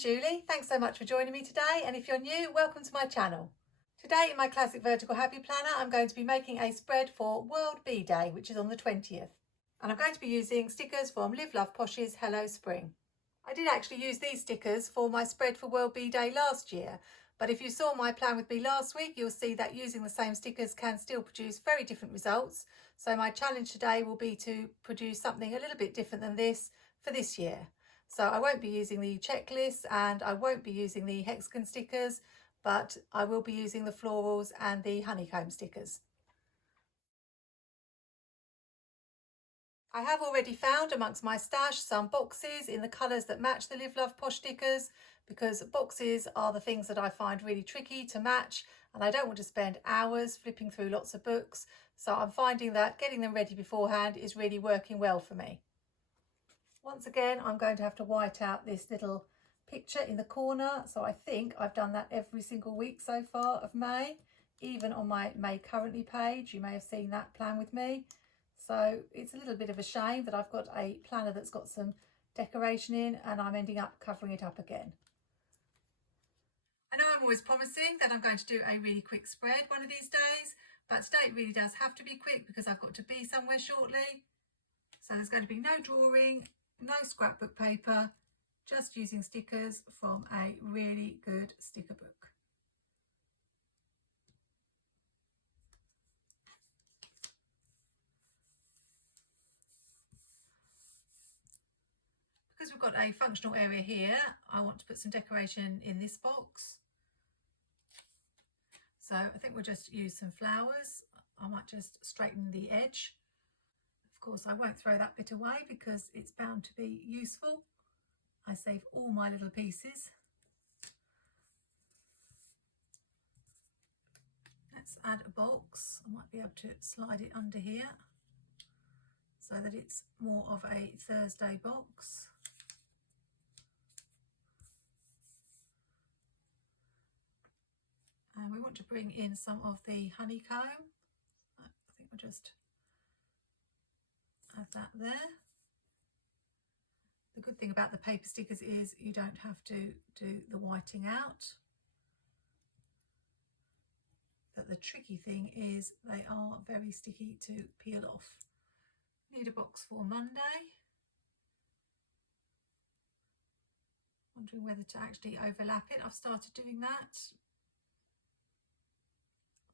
Julie. Thanks so much for joining me today, and if you're new, welcome to my channel. Today in my classic vertical happy planner, I'm going to be making a spread for World Bee Day, which is on the 20th. And I'm going to be using stickers from Live Love Posh's Hello Spring. I did actually use these stickers for my spread for World Bee Day last year, but if you saw my plan with me last week, you'll see that using the same stickers can still produce very different results. So my challenge today will be to produce something a little bit different than this for this year. So I won't be using the checklist and I won't be using the hexagon stickers, but I will be using the florals and the honeycomb stickers. I have already found amongst my stash some boxes in the colours that match the Live Love Posh stickers, because boxes are the things that I find really tricky to match and I don't want to spend hours flipping through lots of books. So I'm finding that getting them ready beforehand is really working well for me. Once again, I'm going to have to white out this little picture in the corner. So I think I've done that every single week so far of May. Even on my May Currently page, you may have seen that plan with me. So it's a little bit of a shame that I've got a planner that's got some decoration in and I'm ending up covering it up again. I know I'm always promising that I'm going to do a really quick spread one of these days, but today it really does have to be quick because I've got to be somewhere shortly. So there's going to be no drawing, no scrapbook paper, just using stickers from a really good sticker book. Because we've got a functional area here, I want to put some decoration in this box. So I think we'll just use some flowers. I might just straighten the edge. Of course, I won't throw that bit away because it's bound to be useful. I save all my little pieces. Let's add a box. I might be able to slide it under here so that it's more of a Thursday box. And we want to bring in some of the honeycomb. I think we'll just add that there. The good thing about the paper stickers is you don't have to do the whiting out. But the tricky thing is they are very sticky to peel off. Need a box for Monday. Wondering whether to actually overlap it. I've started doing that.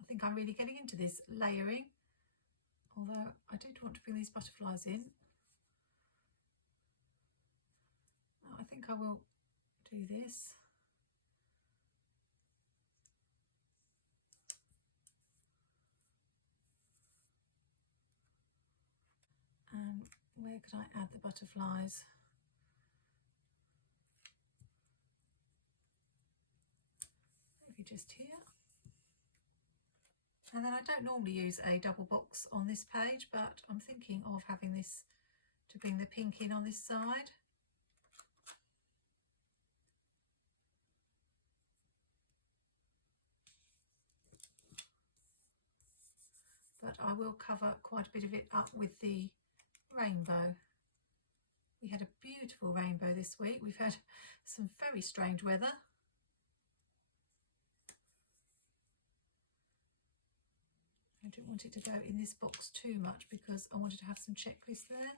I think I'm really getting into this layering, although I did want to bring these butterflies in. I think I will do this. And where could I add the butterflies? Maybe just here. And then I don't normally use a double box on this page, but I'm thinking of having this to bring the pink in on this side. But I will cover quite a bit of it up with the rainbow. We had a beautiful rainbow this week. We've had some very strange weather. I didn't want it to go in this box too much because I wanted to have some checklists there.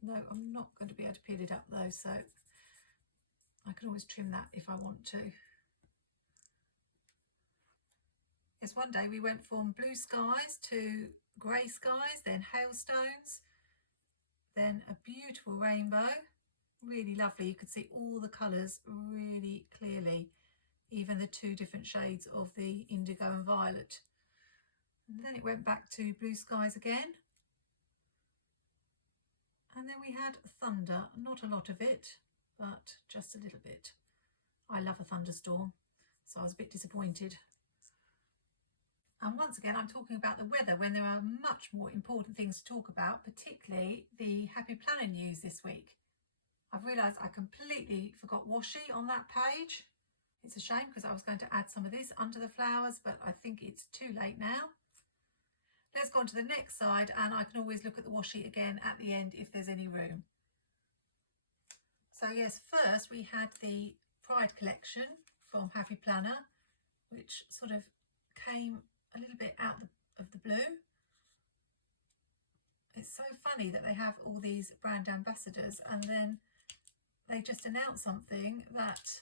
No, I'm not going to be able to peel it up though, so I can always trim that if I want to. Yes, one day we went from blue skies to grey skies, then hailstones, then a beautiful rainbow. Really lovely. You could see all the colours really clearly, even the two different shades of the indigo and violet. And then it went back to blue skies again. And then we had thunder, not a lot of it, but just a little bit. I love a thunderstorm, so I was a bit disappointed. And once again, I'm talking about the weather when there are much more important things to talk about, particularly the Happy Planner news this week. I've realised I completely forgot washi on that page. It's a shame because I was going to add some of this under the flowers, but I think it's too late now. Let's go on to the next side and I can always look at the washi again at the end if there's any room. So yes, first we had the Pride collection from Happy Planner, which sort of came a little bit out of the blue. It's so funny that they have all these brand ambassadors and then they just announce something that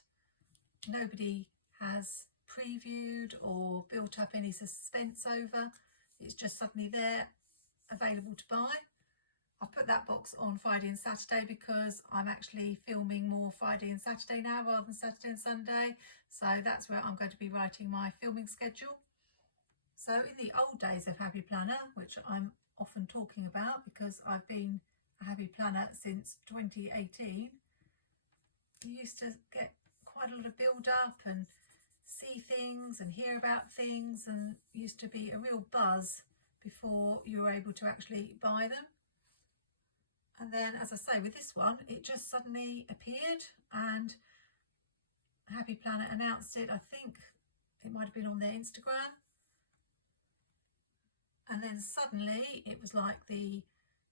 nobody has previewed or built up any suspense over. It's just suddenly there, available to buy. I've put that box on Friday and Saturday because I'm actually filming more Friday and Saturday now rather than Saturday and Sunday. So that's where I'm going to be writing my filming schedule. So in the old days of Happy Planner, which I'm often talking about because I've been a Happy Planner since 2018, you used to get quite a lot of build up and see things and hear about things, and used to be a real buzz before you were able to actually buy them. And then, as I say, with this one, it just suddenly appeared and Happy Planner announced it. I think it might have been on their Instagram. And then suddenly it was like the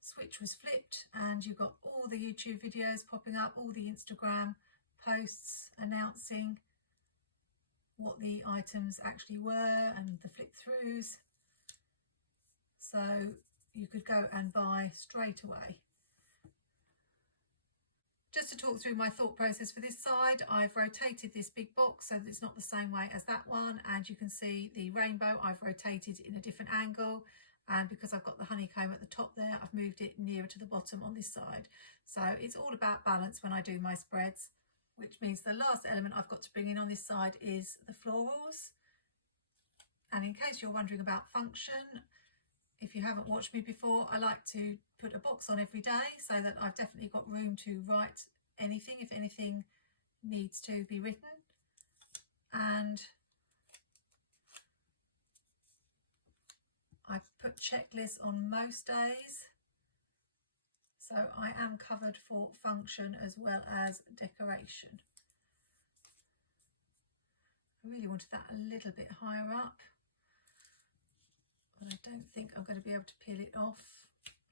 switch was flipped and you got all the YouTube videos popping up, all the Instagram posts announcing what the items actually were and the flip throughs. So you could go and buy straight away. Just to talk through my thought process for this side, I've rotated this big box so that it's not the same way as that one, and you can see the rainbow I've rotated in a different angle, and because I've got the honeycomb at the top there, I've moved it nearer to the bottom on this side. So it's all about balance when I do my spreads, which means the last element I've got to bring in on this side is the florals. And in case you're wondering about function, if you haven't watched me before, I like to put a box on every day so that I've definitely got room to write anything if anything needs to be written. And I put checklists on most days, so I am covered for function as well as decoration. I really wanted that a little bit higher up, but I don't think I'm going to be able to peel it off.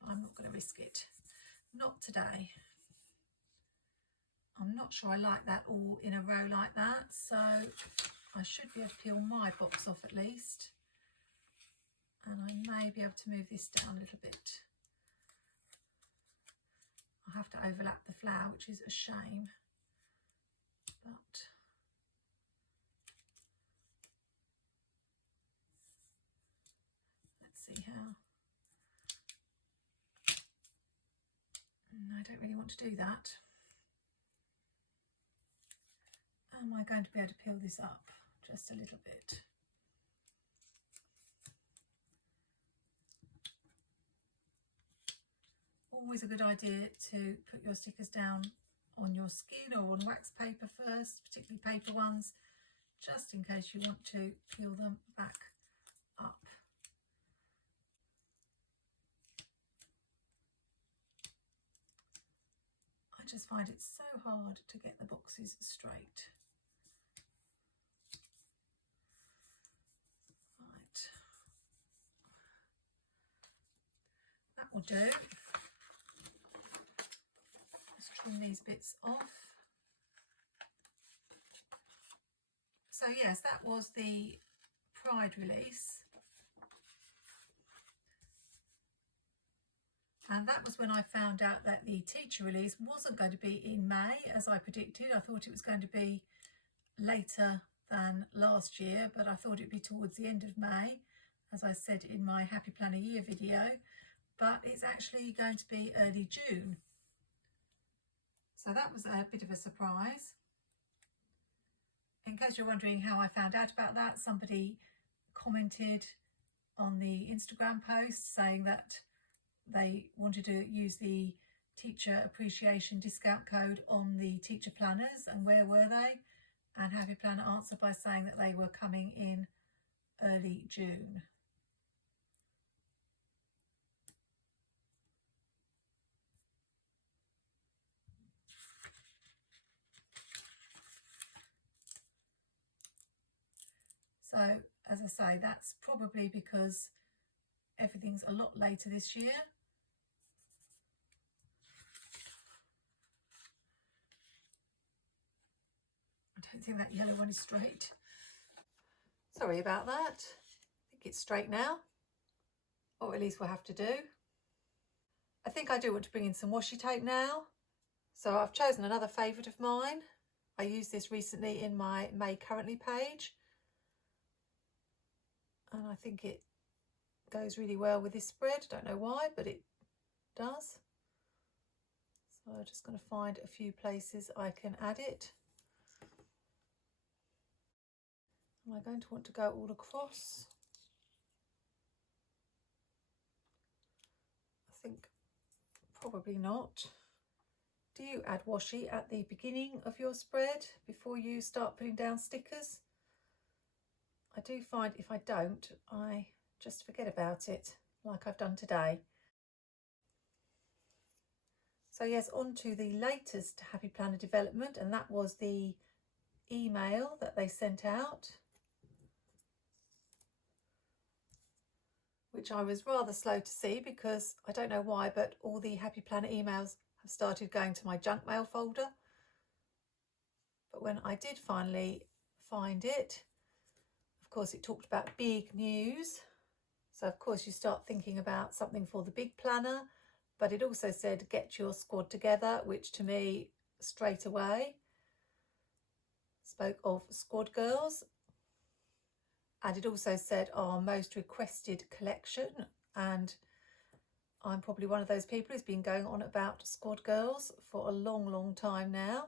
I'm not going to risk it. Not today. I'm not sure I like that all in a row like that, so I should be able to peel my box off at least. And I may be able to move this down a little bit. I'll have to overlap the flower, which is a shame, but let's see how. I don't really want to do that. Am I going to be able to peel this up just a little bit? Always a good idea to put your stickers down on your skin or on wax paper first, particularly paper ones, just in case you want to peel them back up. I just find it so hard to get the boxes straight. Right, that will do. Trim these bits off. So yes, that was the Pride release, and that was when I found out that the teacher release wasn't going to be in May as I predicted. I thought it was going to be later than last year, but I thought it'd be towards the end of May, as I said in my Happy Planner Year video, but it's actually going to be early June. So that was a bit of a surprise. In case you're wondering how I found out about that, somebody commented on the Instagram post saying that they wanted to use the teacher appreciation discount code on the teacher planners, and where were they? And Happy Planner answered by saying that they were coming in early June. So, as I say, that's probably because everything's a lot later this year. don't think that yellow one is straight. Sorry about that. I think it's straight now, or at least we'll have to do. I think I do want to bring in some washi tape now. So I've chosen another favourite of mine. I used this recently in my May Currently page, and I think it goes really well with this spread. Don't know why, but it does. So I'm just going to find a few places I can add it. Am I going to want to go all across? I think probably not. Do you add washi at the beginning of your spread before you start putting down stickers? I do find if I don't, I just forget about it, like I've done today. So yes, on to the latest Happy Planner development, and that was the email that they sent out, which I was rather slow to see because I don't know why, but all the Happy Planner emails have started going to my junk mail folder. But when I did finally find it, of course it talked about big news. So of course you start thinking about something for the big planner, but it also said get your squad together, which to me straight away spoke of squad girls. And it also said our most requested collection, and I'm probably one of those people who's been going on about squad girls for a long time now.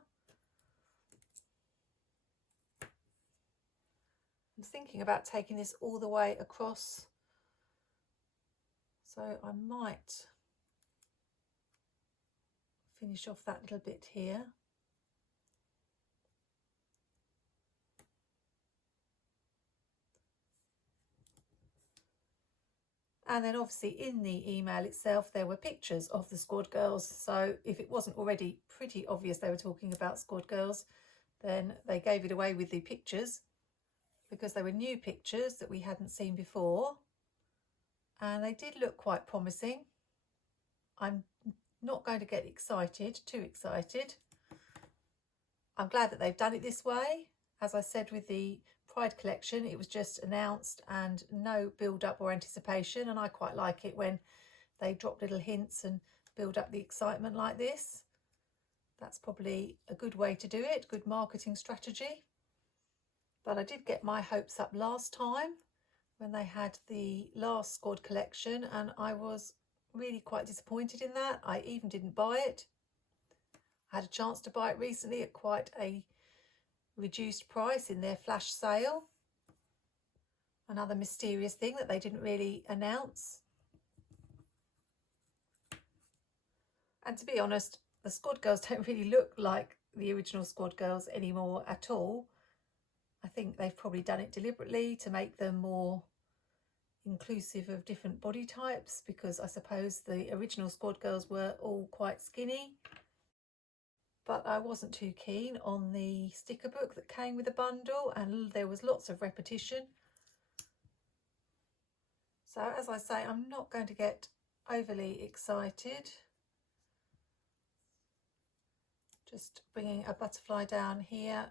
I'm thinking about taking this all the way across, so I might finish off that little bit here. And then obviously in the email itself there were pictures of the squad girls, so if it wasn't already pretty obvious they were talking about squad girls, then they gave it away with the pictures, because they were new pictures that we hadn't seen before, and they did look quite promising. I'm not going to get too excited. I'm glad that they've done it this way. As I said with the Pride collection, it was just announced and no build up or anticipation, and I quite like it when they drop little hints and build up the excitement like this. That's probably a good way to do it, good marketing strategy. But I did get my hopes up last time when they had the last squad collection, and I was really quite disappointed in that. I even didn't buy it. I had a chance to buy it recently at quite a reduced price in their flash sale. Another mysterious thing that they didn't really announce. And to be honest, the squad girls don't really look like the original squad girls anymore at all. I think they've probably done it deliberately to make them more inclusive of different body types, because I suppose the original squad girls were all quite skinny. But I wasn't too keen on the sticker book that came with the bundle, and there was lots of repetition. So as I say, I'm not going to get overly excited. Just bringing a butterfly down here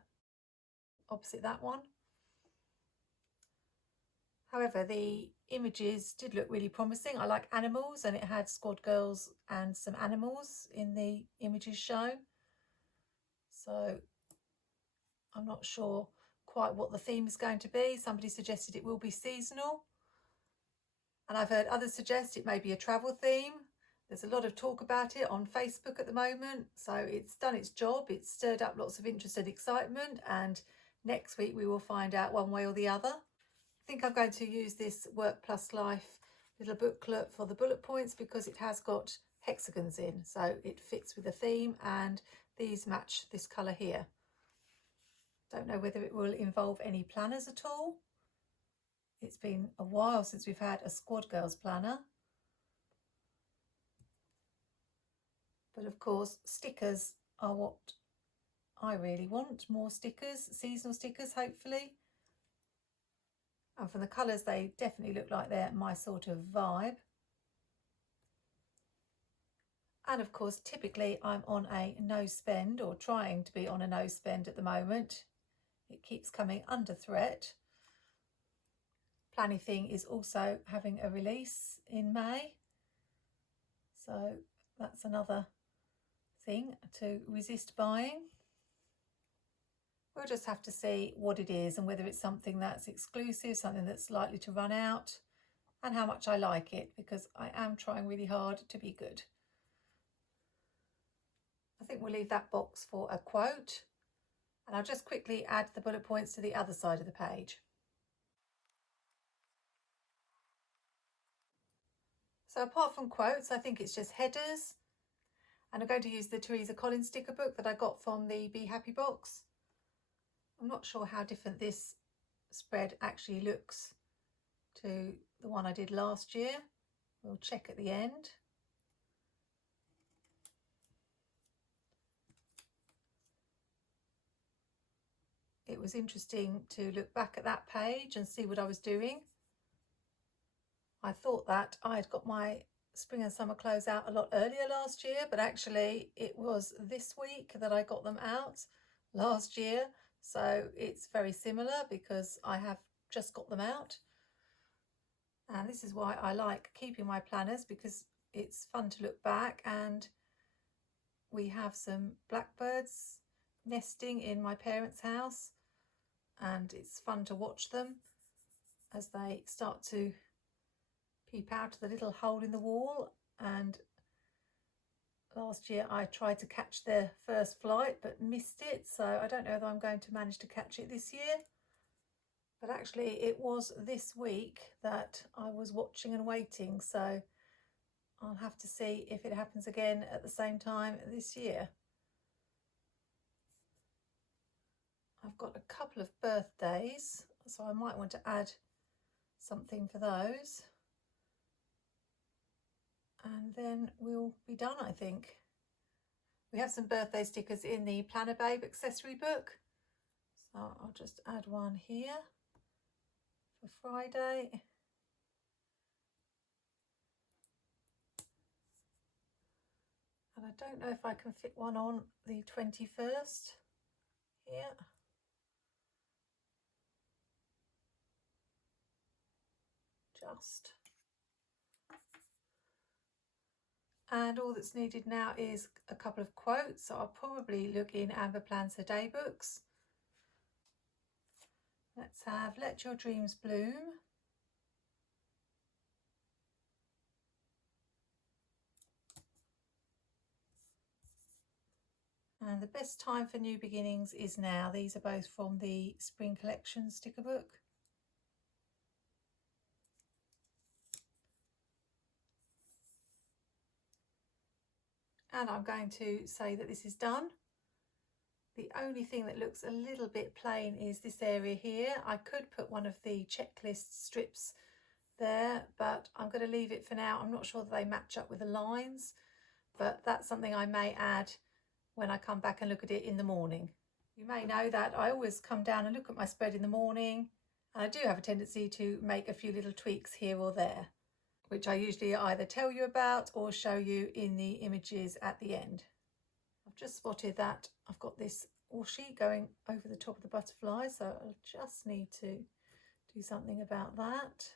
opposite that one. However, the images did look really promising. I like animals, and it had squad girls and some animals in the images shown. So I'm not sure quite what the theme is going to be. Somebody suggested it will be seasonal, and I've heard others suggest it may be a travel theme. There's a lot of talk about it on Facebook at the moment, so it's done its job. It's stirred up lots of interest and excitement, and next week we will find out one way or the other. I think I'm going to use this Work Plus Life little booklet for the bullet points because it has got hexagons in, so it fits with the theme, and these match this colour here. Don't know whether it will involve any planners at all. It's been a while since we've had a Squad Girls planner. But of course, stickers are what I really want. More stickers, seasonal stickers, hopefully. And from the colours, they definitely look like they're my sort of vibe. And of course, typically I'm on a no spend, or trying to be on a no spend at the moment. it keeps coming under threat. Planny Thing is also having a release in May, so that's another thing to resist buying. We'll just have to see what it is and whether it's something that's exclusive, something that's likely to run out, and how much I like it, because I am trying really hard to be good. I think we'll leave that box for a quote, and I'll just quickly add the bullet points to the other side of the page. So apart from quotes, I think it's just headers, and I'm going to use the Teresa Collins sticker book that I got from the Be Happy box. I'm not sure how different this spread actually looks to the one I did last year. We'll check at the end. It was interesting to look back at that page and see what I was doing. I thought that I had got my spring and summer clothes out a lot earlier last year, but actually it was this week that I got them out last year. So it's very similar because I have just got them out. And this is why I like keeping my planners, because it's fun to look back, and we have some blackbirds nesting in my parents' house, and it's fun to watch them as they start to peep out of the little hole in the wall. And last year I tried to catch their first flight but missed it, so I don't know if I'm going to manage to catch it this year. But actually it was this week that I was watching and waiting, so I'll have to see if it happens again at the same time this year. I've got a couple of birthdays, so I might want to add something for those. And then we'll be done, I think. We have some birthday stickers in the Planner Babe Accessory Book, so I'll just add one here for Friday. And I don't know if I can fit one on the 21st here. Just. And all that's needed now is a couple of quotes, so I'll probably look in Amber Plans Her Day books. Let's have Let Your Dreams Bloom. And The Best Time for New Beginnings is Now. These are both from the Spring Collection sticker book. And I'm going to say that this is done. The only thing that looks a little bit plain is this area here. I could put one of the checklist strips there, but I'm going to leave it for now. I'm not sure that they match up with the lines, but that's something I may add when I come back and look at it in the morning. You may know that I always come down and look at my spread in the morning, and I do have a tendency to make a few little tweaks here or there, which I usually either tell you about or show you in the images at the end. I've just spotted that I've got this washi going over the top of the butterfly, so I'll just need to do something about that.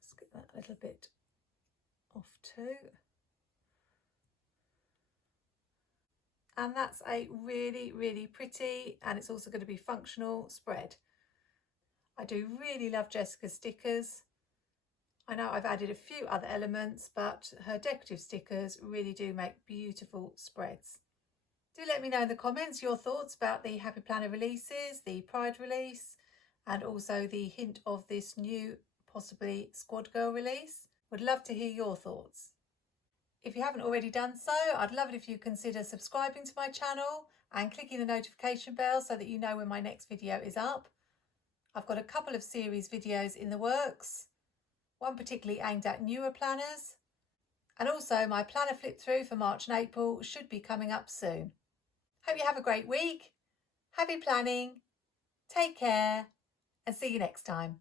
Just get that a little bit off too. And that's a really, really pretty, and it's also going to be functional spread. I do really love Jessica's stickers. I know I've added a few other elements, but her decorative stickers really do make beautiful spreads. Do let me know in the comments your thoughts about the Happy Planner releases, the Pride release, and also the hint of this new, possibly Squad Girl release. Would love to hear your thoughts. If you haven't already done so, I'd love it if you consider subscribing to my channel and clicking the notification bell so that you know when my next video is up. I've got a couple of series videos in the works, one particularly aimed at newer planners, and also my planner flip through for March and April should be coming up soon. Hope you have a great week. Happy planning. Take care. and see you next time.